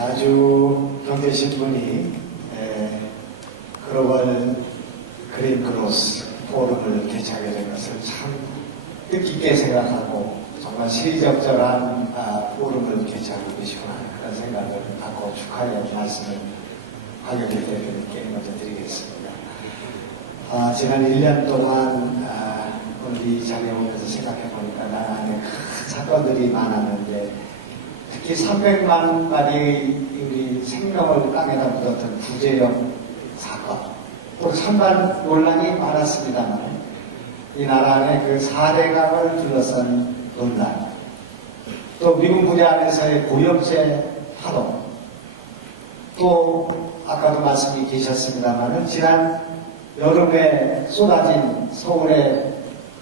아주 경제신문이 글로벌 그린 그로스 포럼을 개최하게 된 것을 참 뜻깊게 생각하고 정말 시의적절한 포럼을 개최하고 계시구나 그런 생각을 갖고 축하의 말씀을 하게 되게 먼저 드리겠습니다. 지난 1년 동안 오늘 이 자리에 오면서 생각해 보니까 나라에 큰 사건들이 많았는데 특히 300만 마리의 우리 생명을 땅에다 묻었던 구제역 사건, 또 찬반 논란이 많았습니다만 이 나라 안에 그 4대강을 둘러싼 논란, 또 미군 부대 안에서의 고엽제 파동, 또 아까도 말씀이 계셨습니다만 지난 여름에 쏟아진 서울에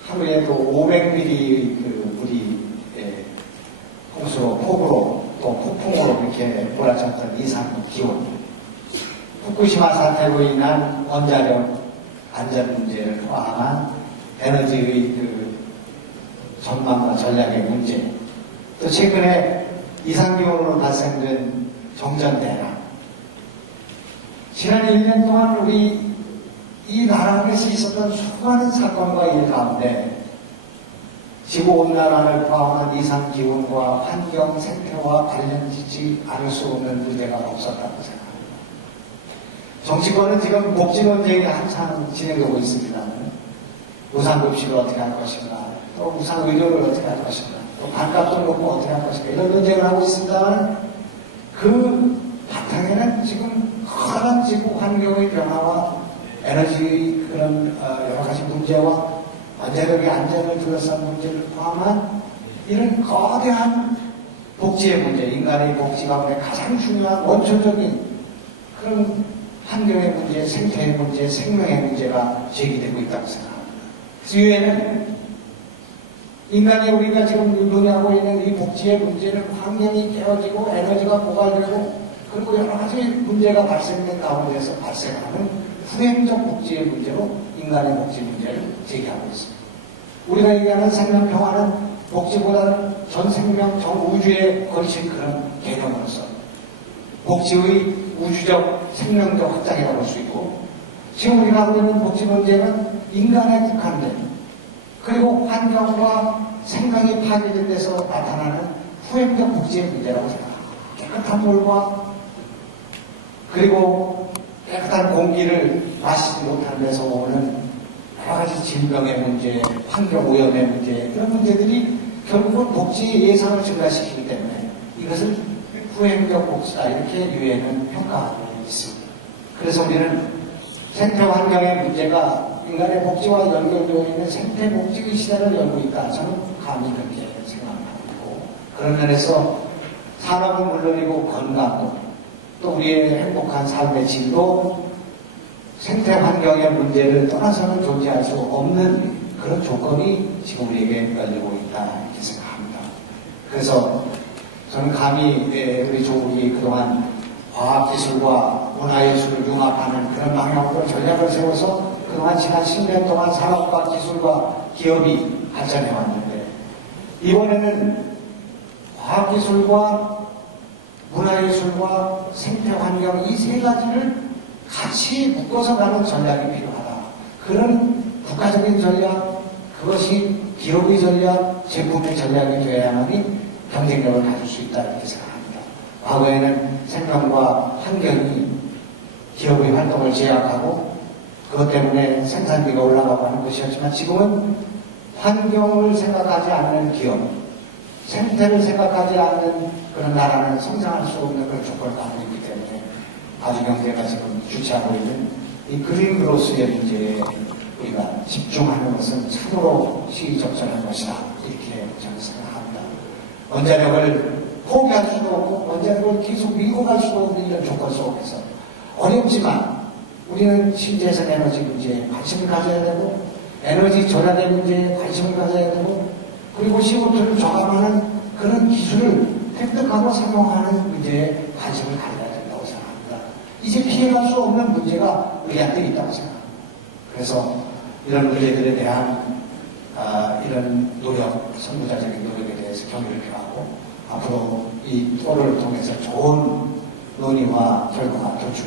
하루에도 500mm의 그 물이 홍수로, 폭우로, 또 폭풍으로 이렇게 몰아쳤던 이상 기온, 후쿠시마 사태로 인한 원자력 안전 문제를 포함한 에너지의 그 전망과 전략의 문제, 또 최근에 이상기온으로 발생된 정전대란, 지난 1년 동안 우리 이 나라에서 있었던 수많은 사건과 일 가운데 지구온난화를 포함한 이상기온과 환경 생태와 관련짓지 않을 수 없는 문제가 없었다고 생각합니다. 정치권은 지금 복지 논쟁이 한참 진행되고 있습니다. 무상급식을 어떻게 할 것인가, 또 무상의료를 어떻게 할 것인가, 또 반값을 놓고 어떻게 할 것인가, 이런 논쟁을 하고 있습니다만 그 바탕에는 지금 커다란 지구 환경의 변화와 에너지의 그런 여러 가지 문제와 원자력의 안전을 둘러싼 문제를 포함한 이런 거대한 복지의 문제, 인간의 복지 가운데 가장 중요한 원초적인 그런 환경의 문제, 생태의 문제, 생명의 문제가 제기되고 있다고 생각합니다. 그래서 유엔은 인간이 우리가 지금 논의하고 있는 이 복지의 문제는 환경이 깨어지고 에너지가 고갈되고 그리고 여러 가지 문제가 발생된 가운데서 발생하는 후행적 복지의 문제로 인간의 복지 문제를 제기하고 있습니다. 우리가 얘기하는 생명평화는 복지보다는 전 생명, 전 우주에 걸친 그런 개념으로서 복지의 우주적 생명적 확장이라고 볼 수 있고, 지금 우리가 하고 있는 복지 문제는 인간에 국한된, 그리고 환경과 생명이 파괴된 데서 나타나는 후행적 복지의 문제라고 생각합니다. 깨끗한 물과 그리고 깨끗한 공기를 마시지 못하는 데서 오는 여러 가지 질병의 문제, 환경 오염의 문제, 이런 문제들이 결국은 복지 예산을 증가시키기 때문에 이것을 후행적 복지다, 이렇게 유엔은 평가하고 있습니다. 그래서 우리는 생태 환경의 문제가 인간의 복지와 연결되어 있는 생태 복지의 시대를 열고 있다, 저는 감히 그렇게 생각하고, 그런 면에서 산업은 물론이고 건강도, 또 우리의 행복한 삶의 질도 생태 환경의 문제를 떠나서는 존재할 수 없는 그런 조건이 지금 우리에게 열리고 있다, 이렇게 생각합니다. 그래서 저는 감히 우리 조국이 그동안 과학기술과 문화예술을 융합하는 그런 방향으로 전략을 세워서 그동안 지난 10년 동안 산업과 기술과 기업이 발전해 왔는데, 이번에는 과학기술과 문화예술과 생태환경 이 세 가지를 같이 묶어서 가는 전략이 필요하다. 그런 국가적인 전략, 그것이 기업의 전략, 제품의 전략이 되어야만이 경쟁력을 가질 수 있다, 이렇게 생각합니다. 과거에는 생명과 환경이 기업의 활동을 제약하고 그것 때문에 생산비가 올라가고 하는 것이었지만, 지금은 환경을 생각하지 않는 기업, 생태를 생각하지 않는 그런 나라는 성장할 수 없는 그런 조건을 갖고 있기 때문에 아주 경제가 지금 주체하고 있는 이 그린 그로스의 문제에 우리가 집중하는 것은 참으로 시의적절한 것이다, 이렇게 저는 생각합니다. 원자력을 포기할 수도 없고 원자력을 계속 밀고 갈 수도 없는 이런 조건 속에서 어렵지만 우리는 신재생 에너지 문제에 관심을 가져야 되고, 에너지 전환의 문제에 관심을 가져야 되고, 그리고 CO2를 저감하는 그런 기술을 획득하고 사용하는 문제에 관심을 가져야 된다고 생각합니다. 이제 피해갈 수 없는 문제가 우리한테 있다고 생각합니다. 그래서 이런 문제들에 대한 이런 노력, 선구자적인 노력에 대해서 경의를 표하고 앞으로 이 토론을 통해서 좋은 논의와 결과가 더 중요합니다.